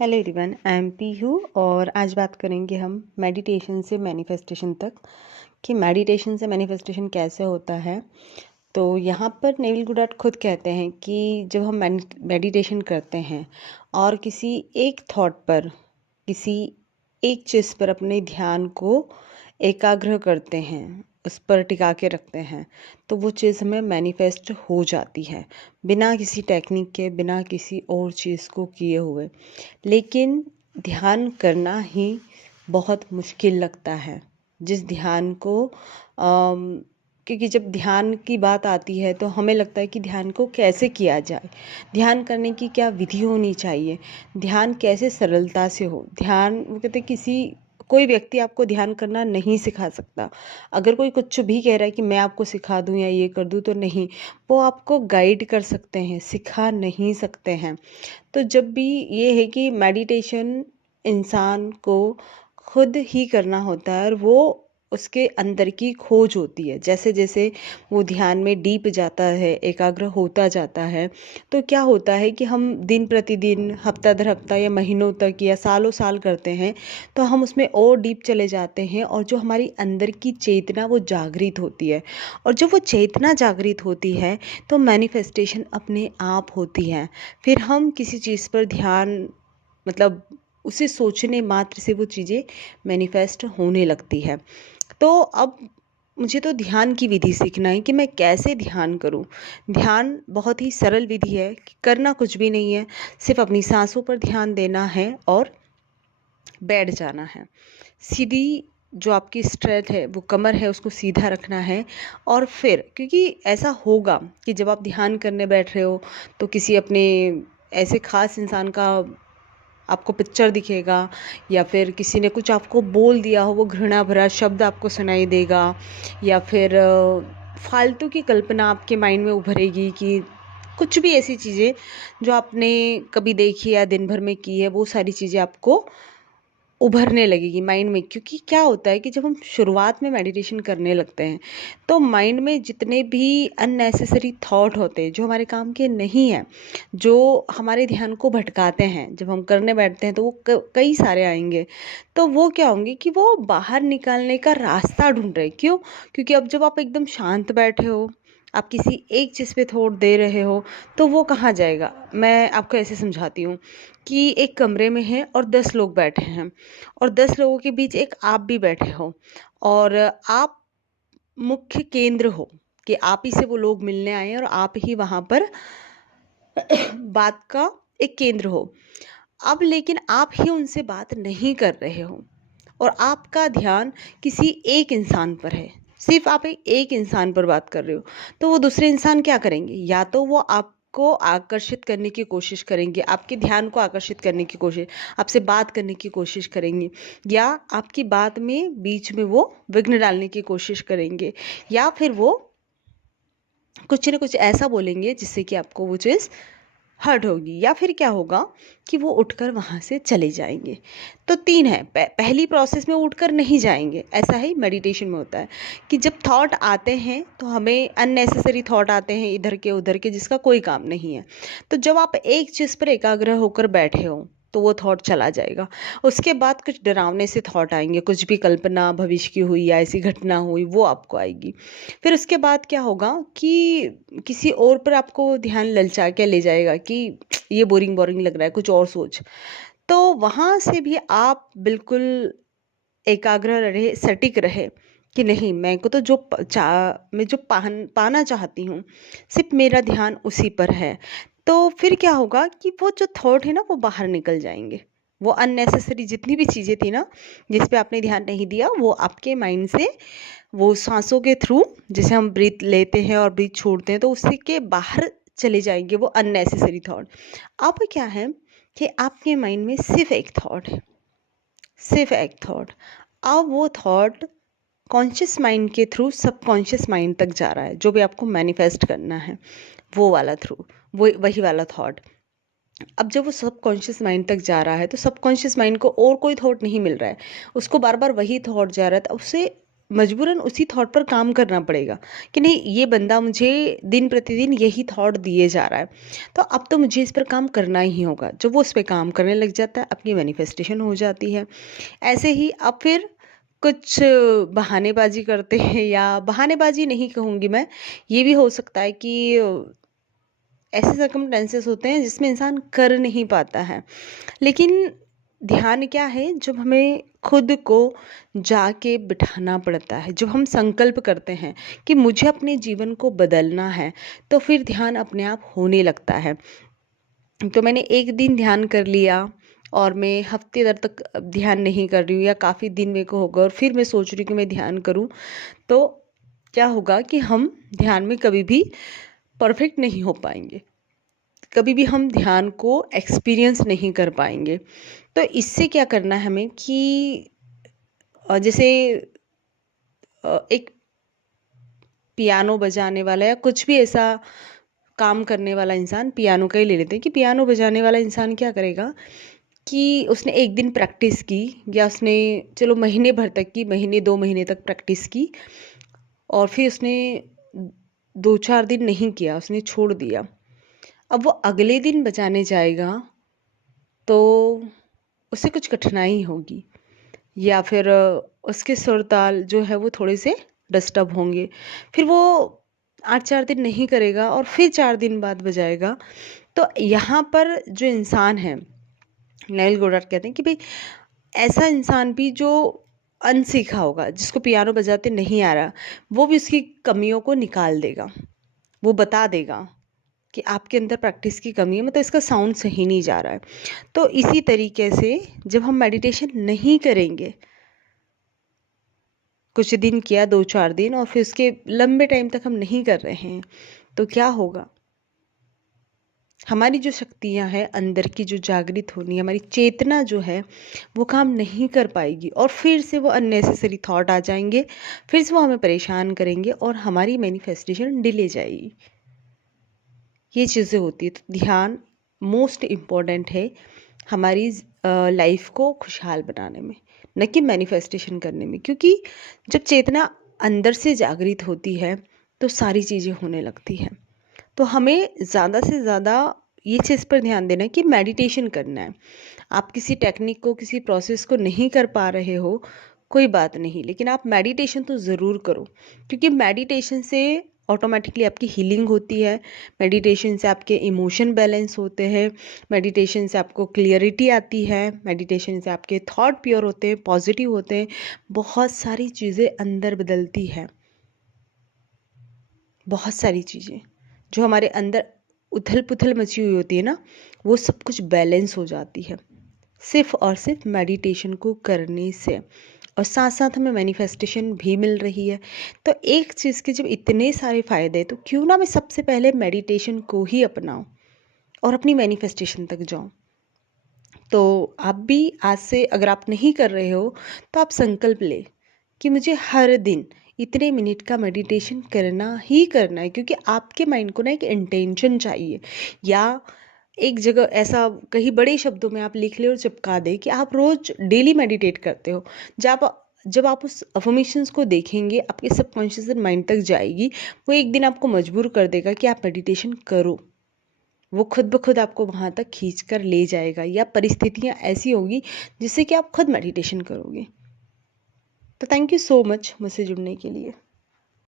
Hello everyone, I am Pihu और आज बात करेंगे हम मेडिटेशन से मैनिफेस्टेशन तक कि मेडिटेशन से मैनिफेस्टेशन कैसे होता है। तो यहाँ पर नेविल गुडार्ट खुद कहते हैं कि जब हम मेडिटेशन करते हैं और किसी एक थॉट पर, किसी एक चीज़ पर अपने ध्यान को एकाग्र करते हैं, उस पर टिका के रखते हैं, तो वो चीज़ हमें मैनिफेस्ट हो जाती है, बिना किसी टेक्निक के, बिना किसी और चीज़ को किए हुए। लेकिन ध्यान करना ही बहुत मुश्किल लगता है। जिस ध्यान को क्योंकि जब ध्यान की बात आती है तो हमें लगता है कि ध्यान को कैसे किया जाए, ध्यान करने की क्या विधि होनी चाहिए, ध्यान कैसे सरलता से हो। ध्यान वो कहते हैं कोई व्यक्ति आपको ध्यान करना नहीं सिखा सकता। अगर कोई कुछ भी कह रहा है कि मैं आपको सिखा दूं या ये कर दूं, तो नहीं, वो आपको गाइड कर सकते हैं, सिखा नहीं सकते हैं। तो जब भी ये है कि मेडिटेशन इंसान को खुद ही करना होता है और वो उसके अंदर की खोज होती है। जैसे जैसे वो ध्यान में डीप जाता है, एकाग्र होता जाता है, तो क्या होता है कि हम दिन प्रतिदिन, हफ्ता दर हफ्ता या महीनों तक या सालों साल करते हैं, तो हम उसमें और डीप चले जाते हैं और जो हमारी अंदर की चेतना वो जागृत होती है। और जब वो चेतना जागृत होती है तो मैनिफेस्टेशन अपने आप होती है। फिर हम किसी चीज़ पर ध्यान, मतलब उसे सोचने मात्र से वो चीज़ें मैनिफेस्ट होने लगती है। तो अब मुझे तो ध्यान की विधि सीखना है कि मैं कैसे ध्यान करूं। ध्यान बहुत ही सरल विधि है कि करना कुछ भी नहीं है, सिर्फ अपनी सांसों पर ध्यान देना है और बैठ जाना है। सीधी जो आपकी स्ट्रेच है, वो कमर है, उसको सीधा रखना है। और फिर क्योंकि ऐसा होगा कि जब आप ध्यान करने बैठ रहे हो तो किसी अपने ऐसे खास इंसान का आपको पिक्चर दिखेगा, या फिर किसी ने कुछ आपको बोल दिया हो, वो घृणा भरा शब्द आपको सुनाई देगा, या फिर फालतू की कल्पना आपके माइंड में उभरेगी कि कुछ भी ऐसी चीज़ें जो आपने कभी देखी या दिन भर में की है, वो सारी चीज़ें आपको उभरने लगेगी माइंड में। क्योंकि क्या होता है कि जब हम शुरुआत में मेडिटेशन करने लगते हैं तो माइंड में जितने भी अननेसेसरी थॉट होते हैं जो हमारे काम के नहीं हैं, जो हमारे ध्यान को भटकाते हैं, जब हम करने बैठते हैं तो वो कई सारे आएंगे। तो वो क्या होंगे कि वो बाहर निकालने का रास्ता ढूंढ रहे हैं। क्यों? क्योंकि अब जब आप एकदम शांत बैठे हो, आप किसी एक चीज़ पे थॉट दे रहे हो, तो वो कहाँ जाएगा। मैं आपको ऐसे समझाती हूँ कि एक कमरे में है और 10 लोग बैठे हैं और 10 लोगों के बीच एक आप भी बैठे हो, और आप मुख्य केंद्र हो कि आप ही से वो लोग मिलने आए हैं और आप ही वहाँ पर बात का एक केंद्र हो। अब लेकिन आप ही उनसे बात नहीं कर रहे हो और आपका ध्यान किसी एक इंसान पर है, सिर्फ आप एक इंसान पर बात कर रहे हो। तो वो दूसरे इंसान क्या करेंगे? या तो वो आपको आकर्षित करने की कोशिश करेंगे, आपके ध्यान को आकर्षित करने की कोशिश, आपसे बात करने की कोशिश करेंगे, या आपकी बात में बीच में वो विघ्न डालने की कोशिश करेंगे, या फिर वो कुछ ना कुछ ऐसा बोलेंगे जिससे कि आपको वो चीज़ हर्ट होगी, या फिर क्या होगा कि वो उठकर वहाँ से चले जाएंगे। तो तीन है, पहली प्रोसेस में उठकर नहीं जाएंगे। ऐसा ही मेडिटेशन में होता है कि जब थॉट आते हैं तो हमें अननेसेसरी थॉट आते हैं इधर के उधर के, जिसका कोई काम नहीं है। तो जब आप एक चीज़ पर एकाग्र होकर बैठे हो तो वो थॉट चला जाएगा। उसके बाद कुछ डरावने से थॉट आएंगे, कुछ भी कल्पना भविष्य की हुई या ऐसी घटना हुई वो आपको आएगी। फिर उसके बाद क्या होगा कि किसी और पर आपको ध्यान ललचा के ले जाएगा कि ये बोरिंग बोरिंग लग रहा है, कुछ और सोच। तो वहाँ से भी आप बिल्कुल एकाग्र रहे, सटीक रहे कि नहीं, मैं को तो मैं जो पाना चाहती हूँ, सिर्फ मेरा ध्यान उसी पर है। तो फिर क्या होगा कि वो जो थॉट है ना वो बाहर निकल जाएंगे। वो अननेसेसरी जितनी भी चीज़ें थी ना जिस पे आपने ध्यान नहीं दिया, वो आपके माइंड से, वो सांसों के थ्रू, जैसे हम ब्रीथ लेते हैं और ब्रीथ छोड़ते हैं, तो उसी के बाहर चले जाएंगे वो अननेसेसरी थॉट। अब क्या है कि आपके माइंड में सिर्फ एक थॉट है, सिर्फ एक थॉट। अब वो थॉट कॉन्शियस माइंड के थ्रू सबकॉन्शियस माइंड तक जा रहा है, जो भी आपको मैनिफेस्ट करना है वो वाला थ्रू, वो वही वाला थॉट। अब जब वो सबकॉन्शियस माइंड तक जा रहा है तो सबकॉन्शियस माइंड को और कोई थॉट नहीं मिल रहा है, उसको बार बार वही थॉट जा रहा है। तो उसे मजबूरन उसी थॉट पर काम करना पड़ेगा कि नहीं, ये बंदा मुझे दिन प्रतिदिन यही थॉट दिए जा रहा है, तो अब तो मुझे इस पर काम करना ही होगा। जब वो उस पर काम करने लग जाता है, अपनी मैनिफेस्टेशन हो जाती है। ऐसे ही अब फिर कुछ बहानेबाजी करते हैं, या बहानेबाजी नहीं कहूँगी मैं, ये भी हो सकता है कि ऐसे सर्कमस्टेंसेस होते हैं जिसमें इंसान कर नहीं पाता है। लेकिन ध्यान क्या है, जब हमें खुद को जाके बिठाना पड़ता है, जब हम संकल्प करते हैं कि मुझे अपने जीवन को बदलना है, तो फिर ध्यान अपने आप होने लगता है। तो मैंने एक दिन ध्यान कर लिया और मैं हफ्ते दर तक अब ध्यान नहीं कर रही हूँ, या काफ़ी दिन मेरे को होगा और फिर मैं सोच रही हूँ कि मैं ध्यान करूँ, तो क्या होगा कि हम ध्यान में कभी भी परफेक्ट नहीं हो पाएंगे, कभी भी हम ध्यान को एक्सपीरियंस नहीं कर पाएंगे। तो इससे क्या करना है हमें कि जैसे एक पियानो बजाने वाला या कुछ भी ऐसा काम करने वाला इंसान, पियानो का ही ले लेते हैं कि पियानो बजाने वाला इंसान क्या करेगा कि उसने एक दिन प्रैक्टिस की, या उसने चलो महीने भर तक की, महीने 2 महीने तक प्रैक्टिस की, और फिर उसने 2-4 दिन नहीं किया, उसने छोड़ दिया। अब वो अगले दिन बजाने जाएगा तो उसे कुछ कठिनाई होगी, या फिर उसके सुर ताल जो है वो थोड़े से डिस्टर्ब होंगे। फिर वो 8-4 दिन नहीं करेगा और फिर 4 दिन बाद बजाएगा। तो यहाँ पर जो इंसान है, नेविल गोडार्ड कहते हैं कि भाई ऐसा इंसान भी जो अनसीखा होगा, जिसको पियानो बजाते नहीं आ रहा, वो भी उसकी कमियों को निकाल देगा। वो बता देगा कि आपके अंदर प्रैक्टिस की कमी है, मतलब इसका साउंड सही नहीं जा रहा है। तो इसी तरीके से जब हम मेडिटेशन नहीं करेंगे, कुछ दिन किया, 2-4 दिन, और फिर उसके लंबे टाइम तक हम नहीं कर रहे हैं, तो क्या होगा, हमारी जो शक्तियां हैं अंदर की, जो जागृत होनी है, हमारी चेतना जो है वो काम नहीं कर पाएगी, और फिर से वो अननेसेसरी थॉट आ जाएंगे, फिर से वो हमें परेशान करेंगे और हमारी मैनिफेस्टेशन डिले जाएगी। ये चीज़ें होती है। तो ध्यान मोस्ट इम्पॉर्टेंट है हमारी लाइफ को खुशहाल बनाने में, न कि मैनिफेस्टेशन करने में। क्योंकि जब चेतना अंदर से जागृत होती है तो सारी चीज़ें होने लगती हैं। तो हमें ज़्यादा से ज़्यादा ये चीज़ पर ध्यान देना है कि मेडिटेशन करना है। आप किसी टेक्निक को, किसी प्रोसेस को नहीं कर पा रहे हो, कोई बात नहीं, लेकिन आप मेडिटेशन तो ज़रूर करो, क्योंकि मेडिटेशन से ऑटोमेटिकली आपकी हीलिंग होती है। मेडिटेशन से आपके इमोशन बैलेंस होते हैं, मेडिटेशन से आपको क्लियरिटी आती है, मेडिटेशन से आपके थॉट प्योर होते हैं, पॉजिटिव होते हैं, बहुत सारी चीज़ें अंदर बदलती है। बहुत सारी चीज़ें जो हमारे अंदर उथल पुथल मची हुई होती है ना, वो सब कुछ बैलेंस हो जाती है सिर्फ और सिर्फ मेडिटेशन को करने से। और साथ साथ हमें मैनिफेस्टेशन भी मिल रही है। तो एक चीज़ के जब इतने सारे फ़ायदे हैं, तो क्यों ना मैं सबसे पहले मेडिटेशन को ही अपनाऊं और अपनी मैनिफेस्टेशन तक जाऊं। तो आप भी आज से, अगर आप नहीं कर रहे हो, तो आप संकल्प ले कि मुझे हर दिन इतने मिनट का मेडिटेशन करना ही करना है। क्योंकि आपके माइंड को ना एक इंटेंशन चाहिए, या एक जगह ऐसा कहीं बड़े शब्दों में आप लिख ले और चिपका दे कि आप रोज डेली मेडिटेट करते हो। जब आप उस अफर्मेशंस को देखेंगे, आपके सबकॉन्शियस माइंड तक जाएगी, वो एक दिन आपको मजबूर कर देगा कि आप मेडिटेशन करो। वो खुद ब खुद आपको वहाँ तक खींच कर ले जाएगा, या परिस्थितियाँ ऐसी होगी जिससे कि आप खुद मेडिटेशन करोगे। तो थैंक यू सो मच मुझसे जुड़ने के लिए।